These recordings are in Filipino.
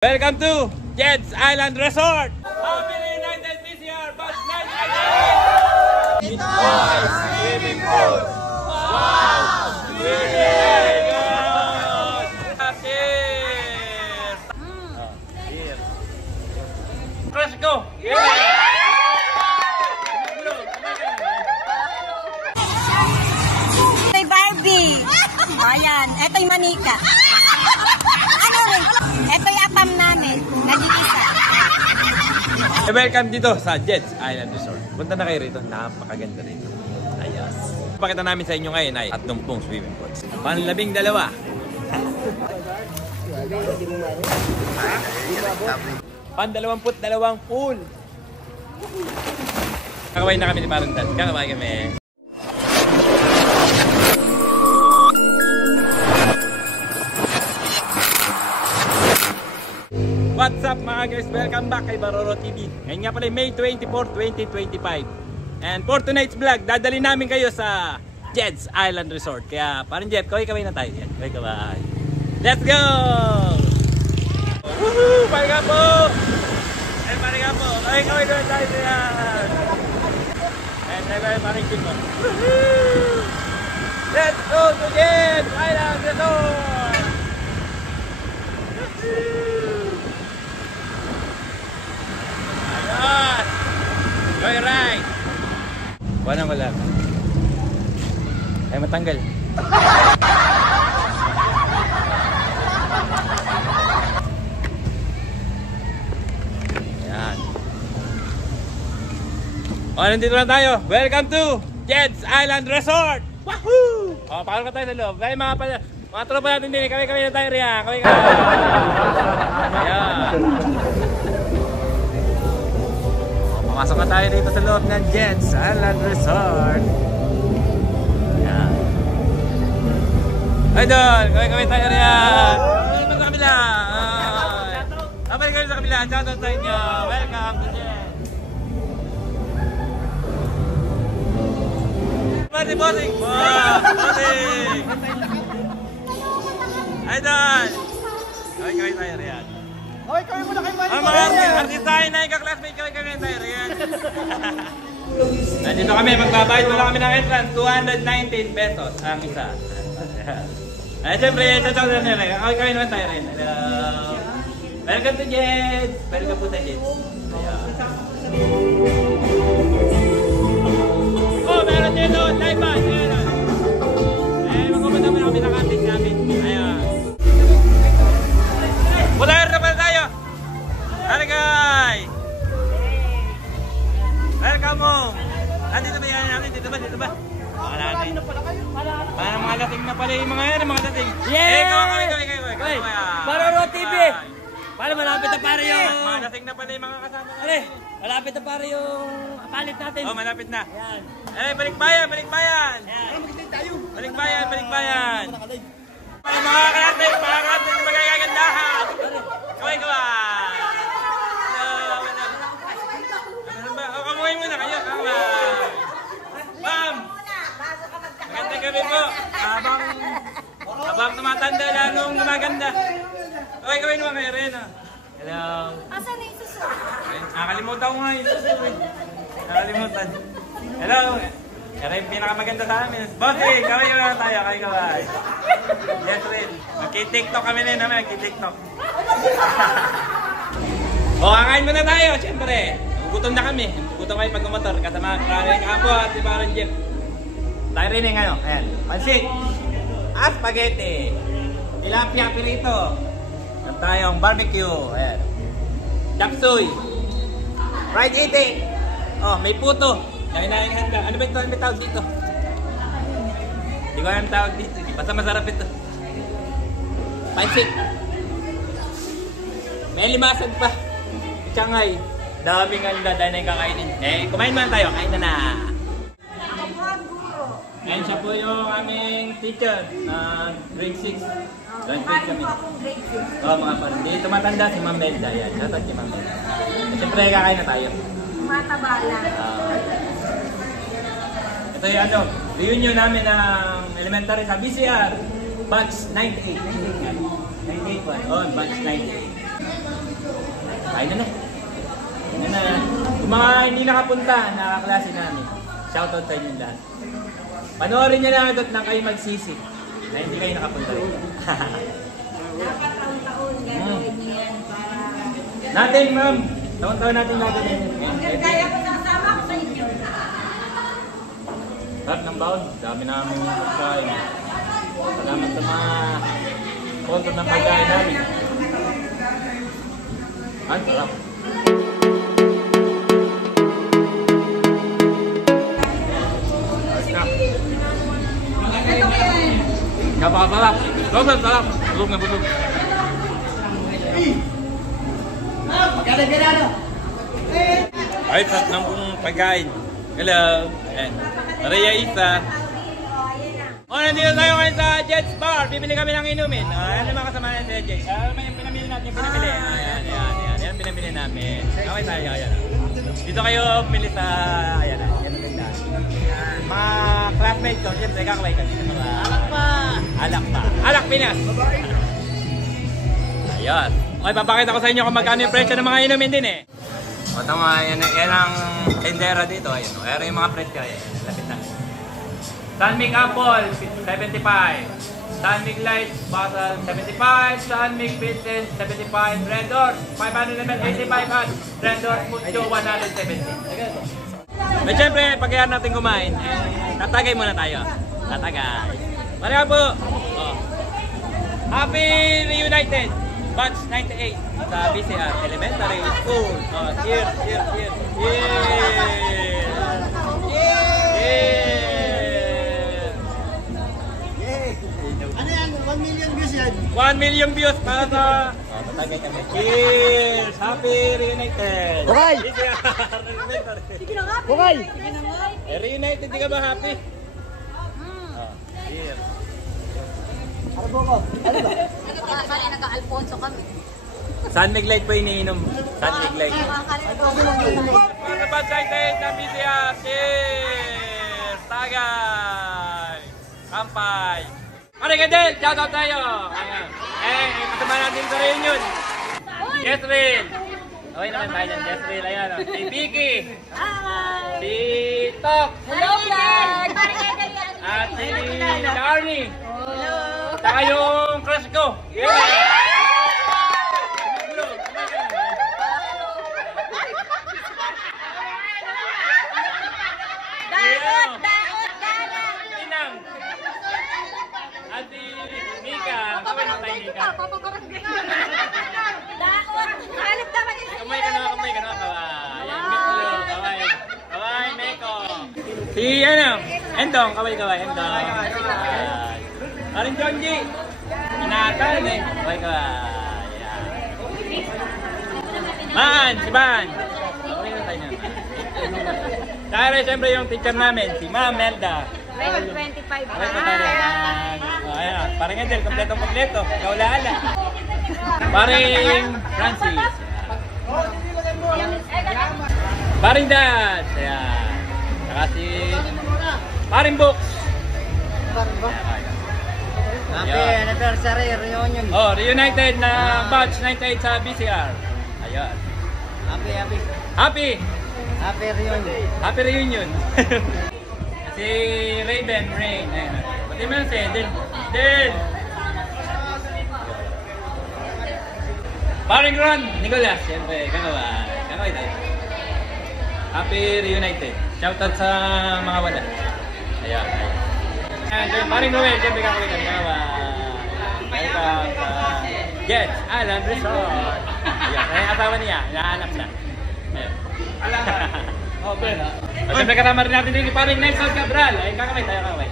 Welcome to Jed's Island Resort! Family United PCR Bus 9 It was swimming pool! Wow! Swimming! Cheers! Cheers! Let's go! Ito'y Barbie! Ayan, ito'y manika. Ano rin? Ito'y apam namin. Nagigisa. Welcome dito sa Jed's Island Resort. Punta na kayo rito. Napakaganda rito. Ayos. Pakita namin sa inyo ngayon ay 30 swimming pools. Panlabing dalawa. Pan-22 pool. Kakaway na kami ni Parantan. Kakaway kami. What's up mga guys? Welcome back kay Baroro TV. Ngayon nga pala May 24, 2025. And for tonight's vlog, dadali namin kayo sa Jed's Island Resort. Kaya parang Jet, kaway na tayo. Kaway. Let's go! Woohoo! Pariga po! Pariga po! Kaway na tayo yan! Pariga mo. Woohoo! Let's go to Jed's Island Resort! Ayos! Joyride! Buwanan ko lang. Ay matanggal. Ayan. O, nandito na tayo. Welcome to Jed's Island Resort! Wahoo! O, paano ka tayo sa loob? Ay, mga tropa natin din. Kami na tayo riyan. Kami. Ayan. Pasok na tayo dito sa loob ng Jed's Island Resort. Yan. Ay doon! Kaway tayo riyan! Ano sa kabila? Balik kayo sa kabila. Shoutout sa inyo. Welcome to Jed's. Bossing! Bossing! Ay doon! Kaway tayo riyan. Hoy, kami muna kayo mali. Ang mga artistahin na ika-classmate kami tayo riyan. Nandito kami, magbabayad wala kami ng entrance, 219 pesos ang isa. Ay, siyempre, shoutout na rin. Kami naman tayo rin. Hello. Welcome to Jed's. Welcome po to Jed's. Oh, meron nyo doon. Live band. Eh, magkumanda mo na kami ng content namin. Ayan. Wala na pala tayo. Hi guys. Welcome home. Nandito ba yan? Dito ba? Para mga dating na pala yung mga yan, mga dating. Yeah! Kaway. Baroro TV. Para malapit na pare yung... Mga dating na pala yung mga kasama. Ano? Malapit na pare yung palit natin. Oh, malapit na. Yan. Eh, balikbayan. Yan. Balikbayan. Mga karating na magagandahan. Kaway. Kamuhay muna kayo. Ma'am! Magandang gabi po. Habang tumatanda, lalong gumaganda. Kaway naman kayo rin. Hello. Asan na yung susunod? Nakalimutan ko nga yung susunod. Nakalimutan. Hello. Kaya yung pinakamaganda sa amin. Bossy, kaway na tayo. Kaway. Yes, rin. Magki-tiktok kami na namin. Magki-tiktok. O, kakain muna tayo. Siyempre. Gutom na kami. Gutom kayo pag umotor. Kasama Karing Apo at si Parang Jeff. Tayo rin eh ngayon. Ayan. Pansik. Spaghetti. Tilapia pirito. At tayong barbecue. Ayan. Chapsuy. Fried eating. Oh, may puto. Dami namin handa. Ano ba ito? Ano ba tawag dito? Hindi ko alam tawag dito. Basta masarap ito. Pansik. May limasag pa. Tsangay. Daming handa dahil na yung kakainin. Eh, kumain muna tayo. Kain na. Ayan siya po yung aming teacher na grade 6. Grade 6 kami. Oo, mga parang. Dito tumatanda si Ma'am Melda. Yan. Shoutout si Ma'am Melda. Siyempre, kakain na tayo. Matabala. Ito yung reunion namin ng elementary sa BCR. Batch 98. 98 po. Oh, batch 98. Kain na. Kain na. Yung mga hindi nakapunta na klase namin, shoutout sa inyo lahat. Panoorin nyo lang ito na kayo magsisi na hindi kayo nakapunta rin. Dapat taon-taon gagawin niyo yan para... Natin, ma'am. Taon-taon natin gagawin. Kaya ko nakasama ko sa inyo. Sarap ng baon. Dami namin yung pagkain. Salamat sa mga sponsor ng pagkain namin. Ay, sarap. Napakasarap. Sobrang sarap. Busog na busog. Ay, sarap ng pagkain. Hello. Ayan. Maria Isa. O, nandito tayo ngayon sa Jets Bar. Bibili kami ng inumin. Ayan yung mga kasama natin sa Jets. May pinamili natin yung pinamili. Ayan. Ayan pinamili namin. Okay tayo. Ayan. Dito kayo pumili sa... Ayan. Ayan. Mga classmates ko. Siyempre, kakaway kami. Alak pa. Alak Pinas. Ayan. Okay, papakita ko sa inyo kung magkano yung presyo ng mga inumin din eh. O tama, yan ang tendera dito. Ayan, ayan yung mga presyo. Ayan, lapit na. Sunmig Apple, 75. Sunmig Light, Basal, 75. Sunmig Vincent, 75. Red Doors, 500 ml, 85 at Red Doors, Mucho, 170. But syempre, pagkaya natin kumain, tatagay muna tayo. Tatagay. Maria po. Oh. Happy Reunited Batch 98 sa BCR Elementary School. Oh, cheers. Ano yan? 1 million views yan? 1 million views para sa... Oh, tatagay kami. Cheers! Happy Reunited! Okay! BCR Elementary. Bukay! Reunited, di ka ba happy? Oh, cheers. Ano po ko? Ano ba? Nag-Alfonso kami. Sunmig Light po iniinom. Sunmig Light. Mga pag-sighted ng BCR. Cheers! Tagay! Kampay! Marikadel! Shoutout tayo! Ayan. Kasama natin sa reunion. Jezreel! Okay naman tayo dyan. Jezreel, ayan. Si Vicky! Si Tok! Hello, vlog! At si Darnie! Hello! Saka yung crush ko! Daot! Inang! At si Mika! Kamay na tayo, Mika! Daot! Halit naman yung Kamay ka na, kaway! Ayan, Miss Lou! Kaway, Meko! Si Endong! Kaway, Endong! Ayan. Karin Jonji! Inatan eh! Kaway! Ayan. Man! Si Ban! Kaway na tayo na. Dahil siyempre yung teacher namin, si Ma'am Melda. Level 25. Kaway pa tayo. Ayan. Parang Angel, kompleto. Ikaw laala. Paring Francis. Paring Dad. Ayan. Saka si Paring Books. Happy anniversary reunion. Oh, reunited na batch 98 sa BCR. Ayan. Happy reunion. Happy reunion. Si Raven, Rain. Ayan. Pati mo si Del. Paring Ron, Nicolas. Siyempre, kakaway tayo. Happy reunited. Shoutout sa mga wala. Ayan. Paring Noel, siyempre kakaway tayo. Welcome sa Jets Island Resort. Ayan. Ay, asawa niya. Nahanap na. Ayan. Oh, Ben. Siyempre kasama rin natin din paring Nelson Cabral. Ay, kakaway tayo, kakaway.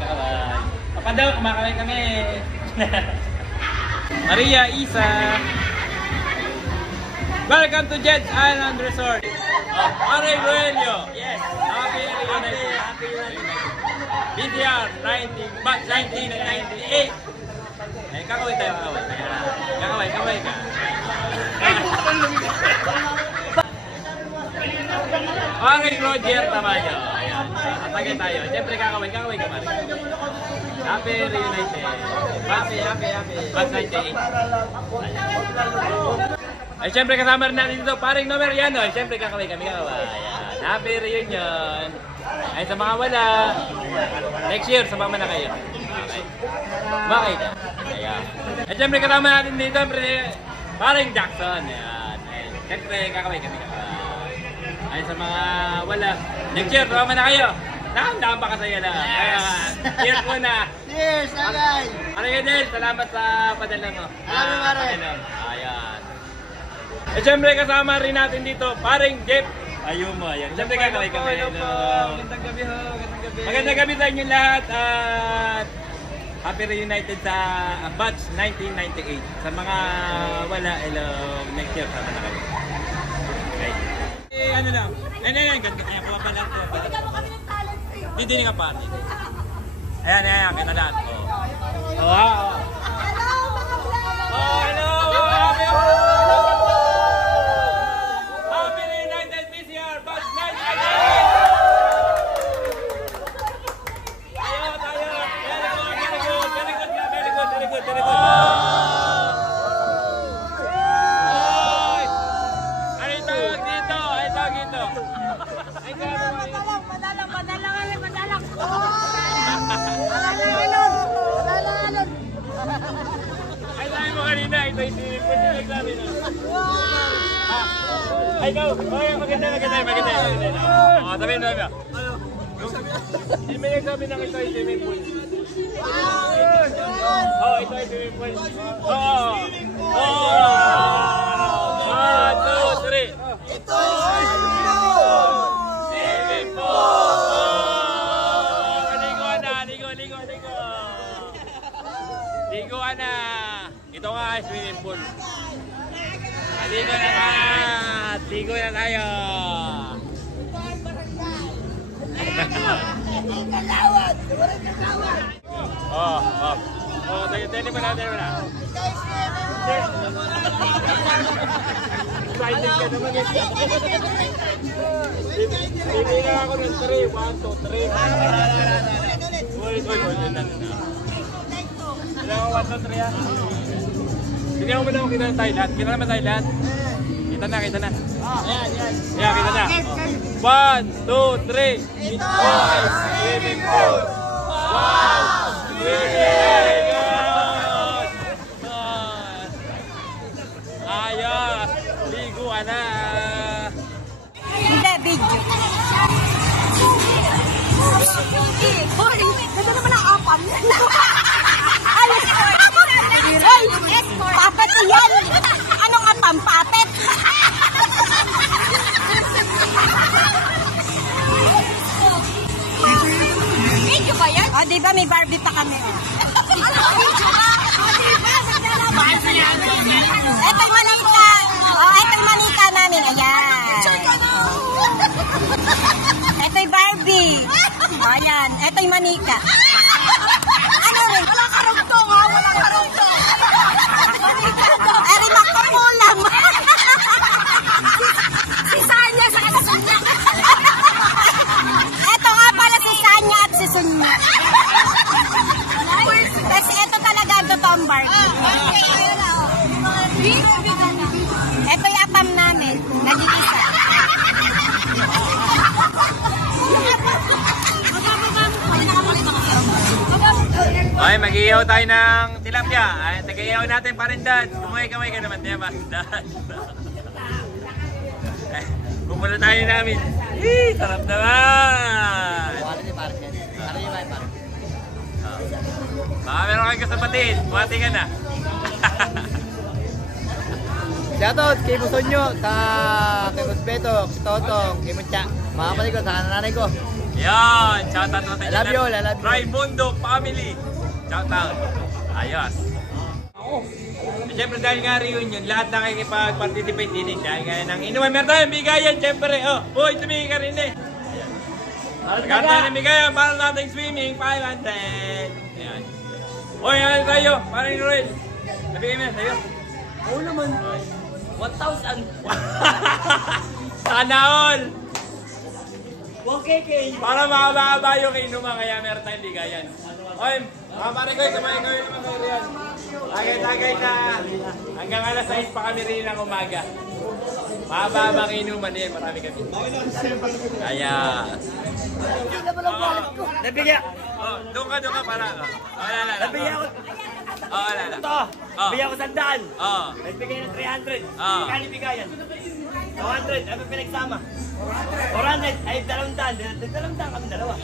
Papandaw, kumakaway kami. Maria Isa. Welcome to Jets Island Resort. Pare Ruelio. Yes. Happy Reunited. BCR 90, batch 1998. Ay, kakaway tayo, kakaway. Kakaway ka. Paring Roger Tamayo. Ayan. Tatagay tayo. Siyempre kakaway ka man. Happy Reunited. Happy. Batch 98. Ay, syempre kasama rin natin dito, paring numero yan, no? Syempre kakaway kami, kakaway. Ayan, happy reunion. Ay, sa mga wala, next year, sumama na kayo. Okay. Bakit? Ayan. Ay, syempre kasama natin dito, paring Jackson. Ayan. Ay, syempre kakaway kami, kakaway. Ay, sa mga wala, next year, sumama na kayo. Nakandaan pa kasaya na. Ayan. Cheers muna. Cheers, agay! Aray Del, salamat sa padala mo. Salamat, pare. Ayan. Eh, syempre kasama rin natin dito, paring Jeff. Ayun mo, ayan. Syempre kakaway kami. Magandang gabi ho, magandang gabi. Magandang gabi sa inyo lahat at happy reunited sa batch 1998. Sa mga wala, next year sama na kayo. Okay. Eh, ano lang? Ganda kaya kuha pa lang to. Bigyan mo kami ng talent free. Hindi nga party. Ayan, kita lahat. Oh, Hello, mga vlog! Oh, hello! Happy reunited PCR batch 1998! Tayo! Very good. Oy! Ano yung tawag dito? Madalang. Ay, sabi mo kanina, ito yung swimming pool yung nagsabi na. Ay, ikaw! Okay, maganda. Sabi mo. May nagsabi na ito yung swimming pool. Oh, ito yung swimming pool. Oh! 1, 2, 3. Ito yung swimming Swimming pool! Liguan na! Ito nga ay swimming pool. Ligo na nga! Ligo na tayo! Tene mo na. Excited ka naman. Hindi na ako ng 3. 1, 2, 3. Ulit. Hindi ako 1, 2, 3 ah. Hindi ako ba kita tayo lahat? Kita naman tayo lahat. Kita na. Ayan. Ayan, kita na. 1, 2, 3. Ito ay swimming pool. Wow! Swimming pool! Ayos! Liguan na! Hindi, video. Hoy, ganda naman ang apam. Ay, papet yan. Anong apam? Papet? Video ba yan? O, diba may Barbie pa kami? Etong manika. Etong manika namin. Ayan. Eto'y Barbie. Ayan. Eto'y manika. Ano rin? Walang karugtong ha? Walang karugtong. Erin ang pangulam. Si Sanya sa Sunya. Eto nga pala si Sanya at si Sunya. Kasi ito talaga ang totoong Barbie. Ito yung apam namin. Nag-iisa. Okay, mag-iihaw tayo ng tilapia. Ay, tag-iihaw natin pa rin, Dad. Kumay-kamay ka naman, diba? Dad. Pupunta tayo namin. Sarap naman! Baka meron kayo kasapatin. Buhati ka na. Shoutout kay Busonyo, kay Busbeto, kay Totong, kay Mutya. Mga kapatid ko, sa nanay ko. Yan! Shoutout natin. I love you all, I love you. Raimundo Family. Shoutout. Ayos. Siyempre dahil nga reunion, lahat na kakipag-participate din eh. Dahil nga ng inuman. Meron tayong bigayan, siyempre. Oh, boy, tumingin ka rin eh. Magkano tayo ng bigayan para natin swimming, 500. Ayan. Oy, ano tayo? Parang Noel. Nabigay mo yan sa'yo. Oo naman. 1,000. Sana all. 1KK. Para makababa yung inuman, kaya meron tayong bigayan. Oy, mga pare ko, sabay kayo naman kayo riyan. Tagay na. Hanggang alas 6 pa kami rin ng umaga. Mahaba-habang inuman eh. Marami kami. Kaya. Nabigyan. Doon ka para. Wala. Nabigyan ako. Wala. Ito. Nabigyan ko 100. Nagbigay ng 300. Oh. Kani bigayan. 200. Ano pinagsama? 400. Ay 200. 200 kami dalawa.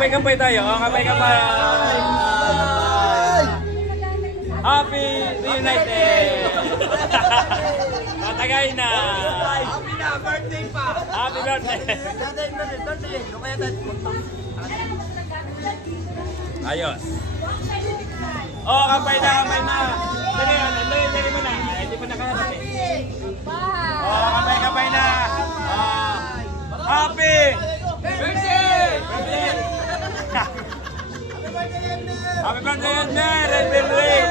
Kampay tayo. Kampay. Happy reunited! Matagay na! Birthday pa! Happy birthday! Ayos! Kampay na! Dali mo na! Hindi pa nakaharap eh. Kampay na! Happy birthday! Happy birthday, Edner!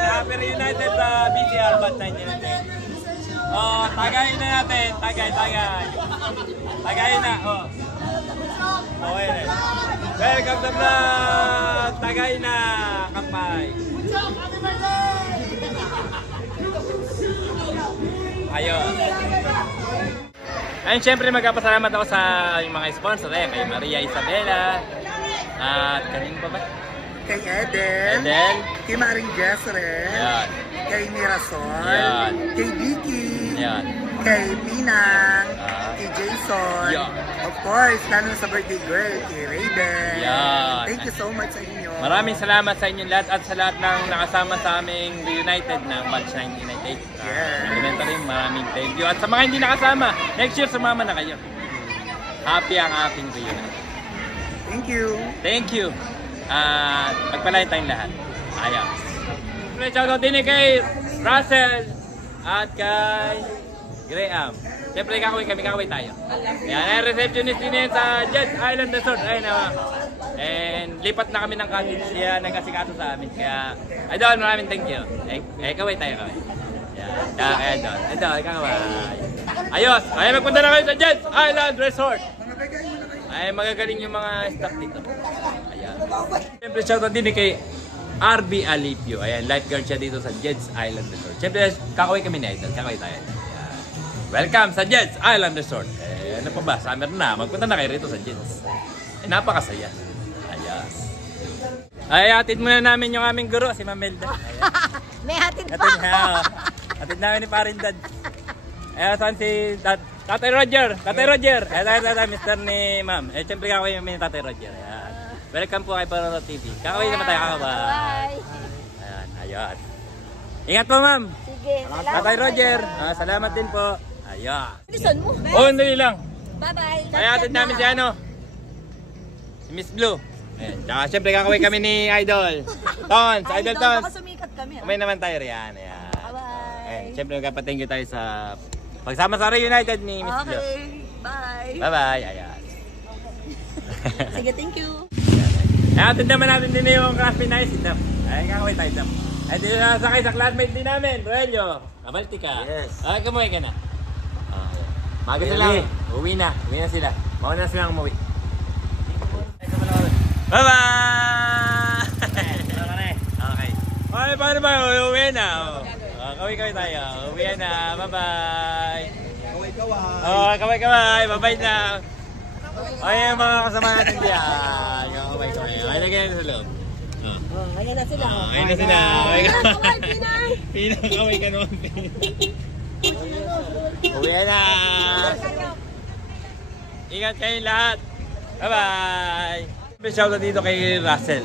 Happy reunited BCR Band 1998. Tagayin na natin. Tagay. Tagayin na. Okay na. Welcome to vlog! Tagay na! Kampay! Ayun. Ayun, syempre magpapasalamat ako sa mga sponsor kay Maria Isabela at kanino pa ba? Kay Eden, kay Maring Jessre, kay Mirasol, kay Vicky, kay Pinang, kay Jason, of course, lalo sa birthday girl, kay Raven. Thank you so much sa inyo. Maraming salamat sa inyong lahat at sa lahat ng nakasama sa aming reunited ng batch 1998. Elementary, maraming thank you. At sa mga hindi nakasama, next year sumama na kayo. Happy ang ating reunited. Thank you. Thank you. At pagpalain tayong lahat. Ayaw. Shoutout din kay Russell at kay Graham. Siyempre kakaway tayo. Yan, receptionist din sa Jets Island Resort. Ayun naman. And lipat na kami ng cottage. Siya nagkasikaso sa amin. Kaya, Idol, maraming thank you. Kaway tayo. Yan. Kaya Idol. Kakaway. Ayos. Ay, magpunta na kayo sa Jets Island Resort. Ay, magagaling yung mga staff dito. Ayan. Siyempre, shoutout din kay RB Alipio. Ayan, lifeguard siya dito sa Jets Island Resort. Siyempre, kakaway kami ni Idol. Kakaway tayo. Ayan. Welcome sa Jets Island Resort. Ano pa ba? Summer na. Magpunta na kayo rito sa Jets. Napakasaya. Ayan. Ay, hatid muna namin yung aming guro, si Mamelda. May hatid pa. Hatid namin ni Parindad. Ayan, saan si Tatay Roger. Ito, Mr. ni Ma'am. Siyempre kakaway yung Tatay Roger. Ayan. Welcome po kay Parolo TV. Kakaway naman tayo kakaway. Ayan, ayun. Ingat po, Ma'am. Sige. Tatay Roger. Salamat din po. Ayan. Listen mo. Hindi lang. Bye-bye. Kaya atid namin si si Miss Blue. Ayan. Tsaka siyempre kakaway kami ni Idol. Tons, Idol Tons. Baka sumikat kami. Kumay naman tayo riyan. Ayan. Bye-bye. Ayan. Siyempre magkapa-thank you tayo sa pagsama sa reunited ni Miss Blue. Okay. Bye. Bye-bye. Ayan. Sige, thank you. Atid naman natin din yung classmate na si Dam. Ay, kakaway tayo, Dam. Ay, dito na sakay sa classmate din namin, Roelio. Kabalti ka. Yes. Ay, kamuhay ka na. Maga sila. Uwi na sila. Mauna na silang umuwi. Bye-bye! Okay. Okay, paano ba? Uwi na. Kaway tayo. Uwi na. Bye-bye. Kaway. Bye-bye na. Ay, mga kasama natin diyan. Kaway. Ay, lagyan na sa loob. Ayan na sila. Ayan na sila. Kaway, Pinang. Pinang, kaway ka naman. Uwi na. Ingat kayong lahat. Bye-bye. Shoutout dito kay Russell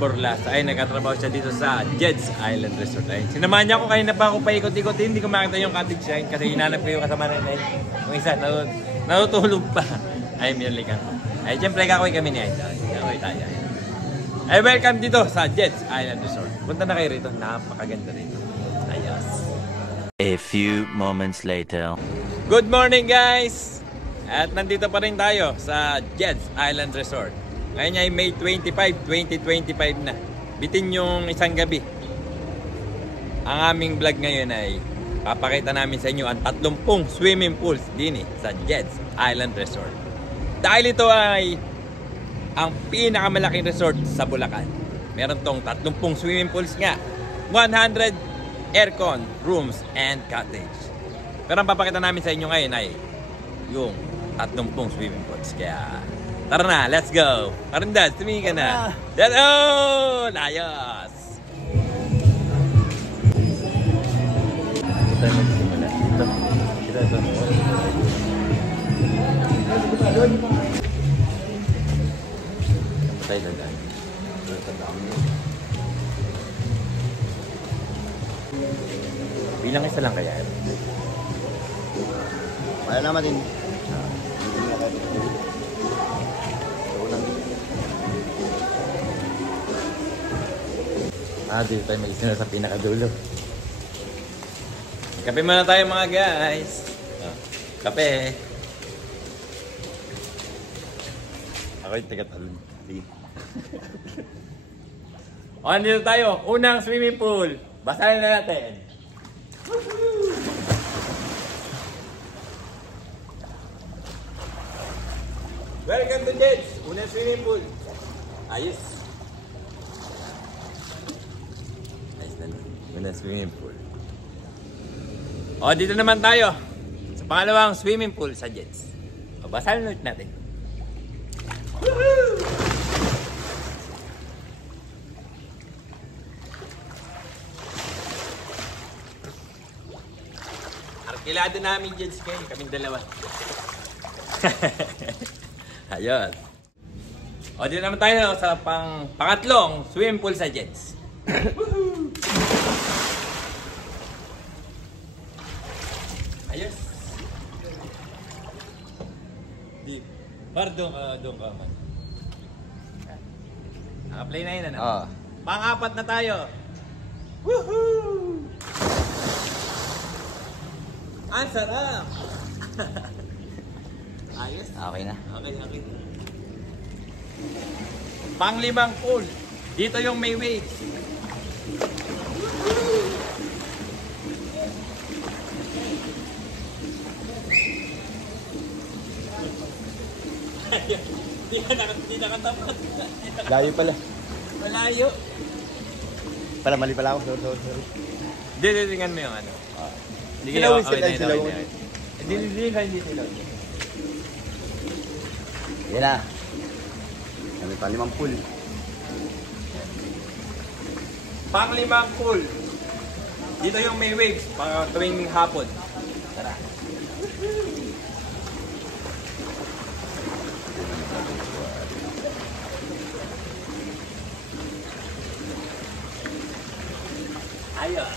Borlas. Ay, nagkatrabaho siya dito sa Jets Island Resort. Ay, sinamahan niya ako kayo na pa ako paikot-ikot. Hindi ko makita yung cottage siya kasi hinanap ko yung kasama na yung isa, natutulog pa. Ay, minalikan ko. Ay, siyempre kakaway kami ni Idol. Kakaway tayo. Ay, welcome dito sa Jets Island Resort. Punta na kayo rito. Napakaganda rito. Ayos. A few moments later. Good morning, guys! At nandito pa rin tayo sa Jets Island Resort. Ngayon ay May 25, 2025 na. Bitin yung isang gabi. Ang aming vlog ngayon ay papakita namin sa inyo ang 30 swimming pools din sa Jed's Island Resort. Dahil ito ay ang pinakamalaking resort sa Bulacan. Meron tong 30 swimming pools nga, 100 aircon rooms and cottage. Pero ang papakita namin sa inyo ngayon ay yung 30 swimming pools. Kaya tara na, let's go! Karindas, tumingin ka na. Let's go! Layos! Ito tayo magsimula. Ito. Ito. Tayo na. Bilang isa lang kaya. Wala naman din. Dito tayo mag-isa na sa pinakadulo. Kape muna tayo mga guys. Kape. Ako yung taga-talon. Dito tayo. Unang swimming pool. Basahin na natin. Welcome to Jed's. Unang swimming pool. Ayos. Unang swimming pool. Dito naman tayo sa pangalawang swimming pool sa Jed's. Basahin ulit natin. Woohoo! Arkilado namin Jed's kayo, kaming dalawa. Ayun. Dito naman tayo sa pangatlong swimming pool sa Jed's. Ayos. Di. Doon ka man. Naka-play na yun, ano? Oo. Pang-apat na tayo. Woohoo! Ang sarap! Ayos. Okay na. Okay. Pang-limang pool. Dito yung may waves. Hindi nakatapat. Layo pala. Malayo. Mali pala ako. Sorry. Hindi, tingnan mo yung ano. Silaw. Hindi silaw. Yan na. Kami pa 5 pool. Pang-limang pool. Dito yung may waves. Pang tuwing hapon. Tara. Ayos.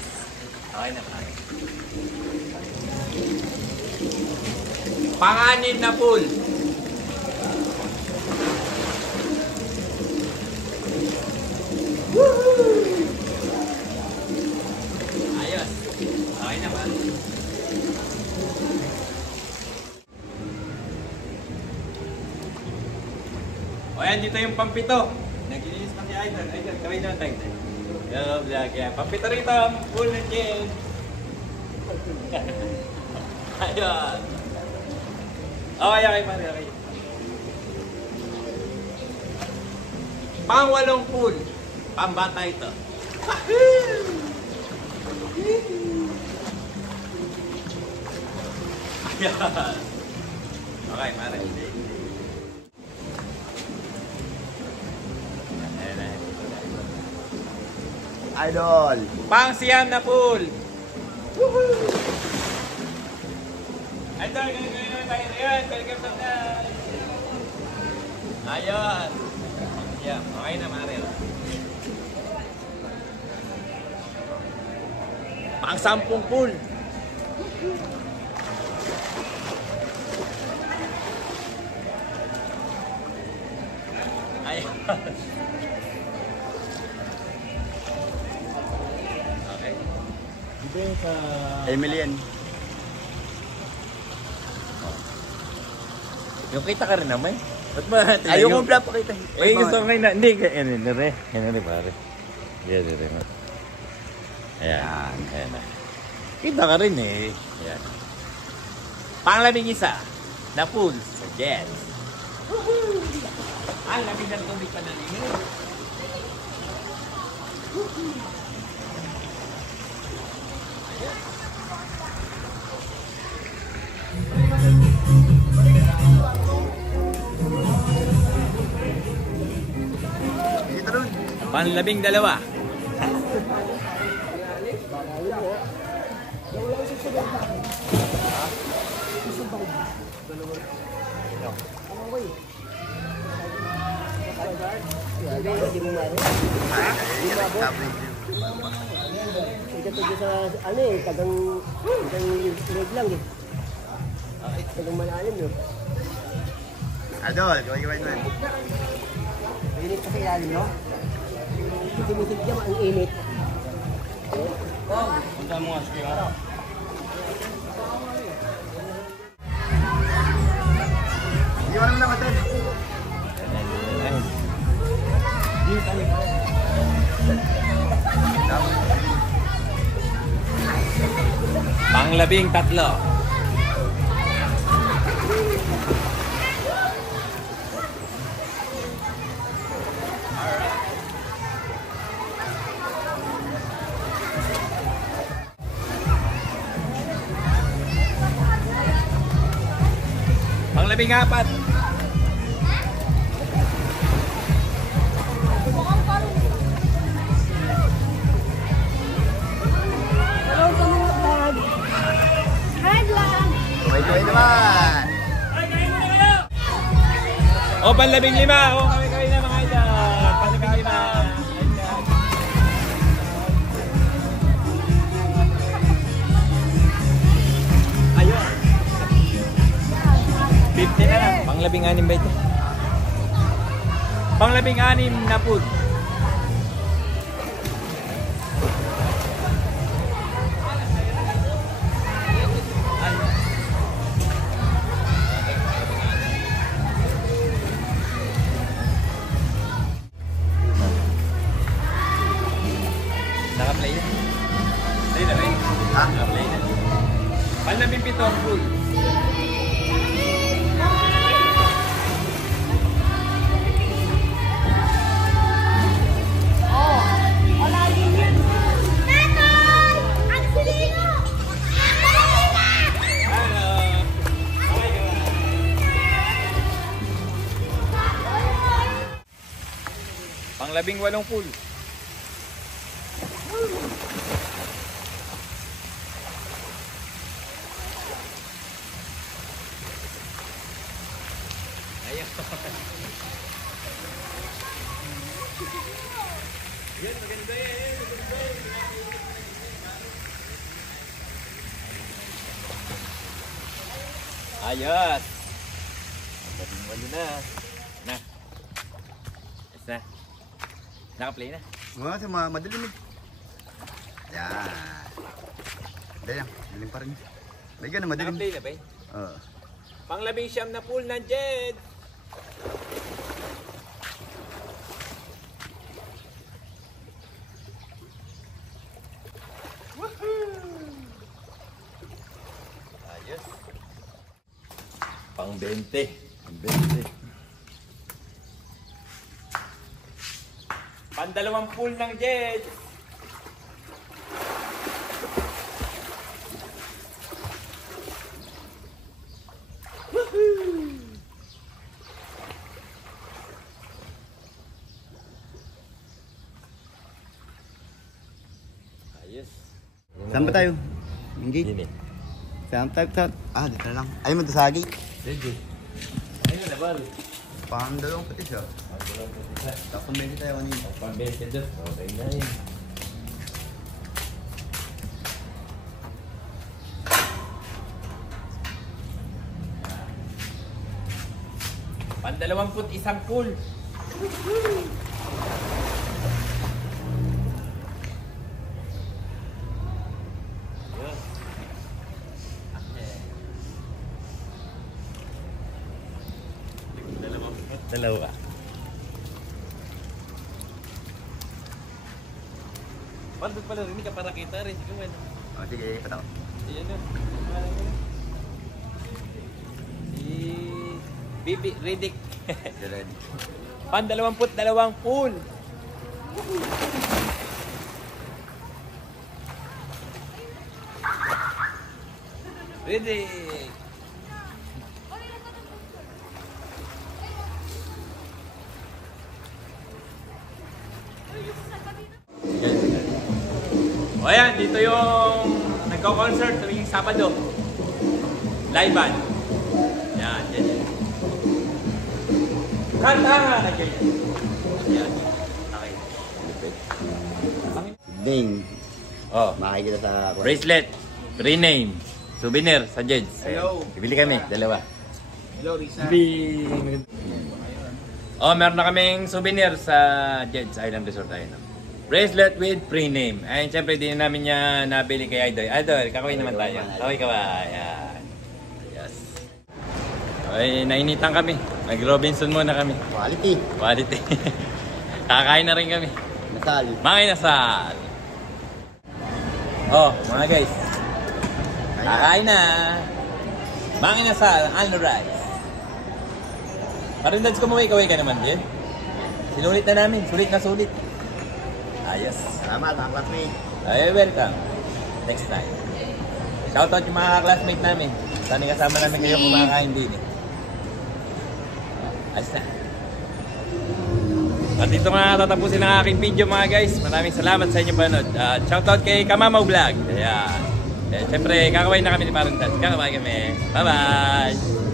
Okay na tayo. Pang-anim na pool. Woohoo! Ayos. Okay na ba? Ayan, dito yung pampito. Naglilinis pa si Idol. Idol, kawin naman tayo. Hello, vlog. Yeah. Pampito rito. Pool ng Jed's. Ayun. Okay, pare. Okay. Pang-8 pool. Pambata ito. Ayun. Okay, pare. Idol. Pang-9 na pool. Woohoo! Idol, ganyan tayo ngayon. Welcome to the... Ayun. Yeah, okay na, Maril. Pang-10 pool. Ayun. Okay. Dito yung sa... Emilian. Yung kita ka rin naman. Ba't ba natin? Ayaw mo pala pakita. Gusto ko ngayon na. Hindi, ganyan rin pare. Yan rin. Ayan. Ayan na. Kita ka rin eh. Yan. Panglabing isa na pool sa Jets. Ang lamig ng tubig pa na rin. Panlabing dalawa. Ito sa ano eh, tagang leg lang eh. Tagang malalim yun. Adol, gawin mo. Init kasi ilalim, no? Tumutig niya ang init. Punta mo nga, sige nga. Hindi mo naman naman. Panglabing tatlo. Panglabing apat. Gawin naman. O, panlabing lima. O, kami na mga idol. Panlabing lima. Ayun. 50 na lang. Panglabing anim ba ito? Panglabing anim na pool. Naka-play na. Play na rin. Ha? Naka-play na. Panlabing pito ang pool. Panglabing walong pool. Ayan. Yan, maganda yan. Ayos. Panglabing walo na. Na. Yes na. Naka-play na. Mga sa mga madilim eh. Yan. Dayang, dilim pa rin. Bigyan na madilim. Naka-play na ba eh? Oo. Panglabing siyam na pool ng Jed. Ayos. Pang 20. Pang 20. Pandalawang pool ng Jed. Ayos. Saan ba tayo? Engage? Dini. Saan tayo? Dito na lang. Ayun mo ito sa agi. Sige. Ayun na ba? Pang dalawang pati siya. Tapos may tayo kanina. Pang-20 doon. Okay na yun. Pandalawamput isang pool. Dalawa. Pandot pala rin ka para kita rin. Sige, bueno. O, sige, ipataw. Ayan na. Si Bibi Riddick. Pan 22 full. Riddick. O yan, dito yung nagko-concert tuwing Sabado. Live band. Yan, yan, yan. Kantahan na ganyan. Yan. Okay. Name. Oh, Makikita sa... bracelet, rename, souvenir sa Jeds. Hello. Bibili kami, dalawa. Hello, Risa. Oh, meron na kaming souvenir sa Jeds Island Resort Island. Bracelet with pre-name. Ayun, syempre, di na namin niya nabili kay Idol. Idol, kakawin naman tayo. Kakawin ka ba? Ayan. Yes. Okay, nainitan kami. Nag-Robinson muna kami. Quality. Quality. Kakain na rin kami. Nasal. Mga inasal. Oh, mga guys. Kakain na. Mga inasal, ano rice. Parindads ko maway-kaway ka naman din. Sinulit na namin. Sulit na sulit. Ayos. Salamat, mga classmate. Ay, welcome. Next time. Shoutout yung mga classmate namin. Sana kasama namin kayo kumakain din eh. Ayos na. At dito nga tatapusin ang aking video mga guys. Maraming salamat sa inyong panood. Shoutout kay Kamamaw Vlog. Ayan. Siyempre, kakaway na kami ni Parental. Kakaway kami. Bye-bye!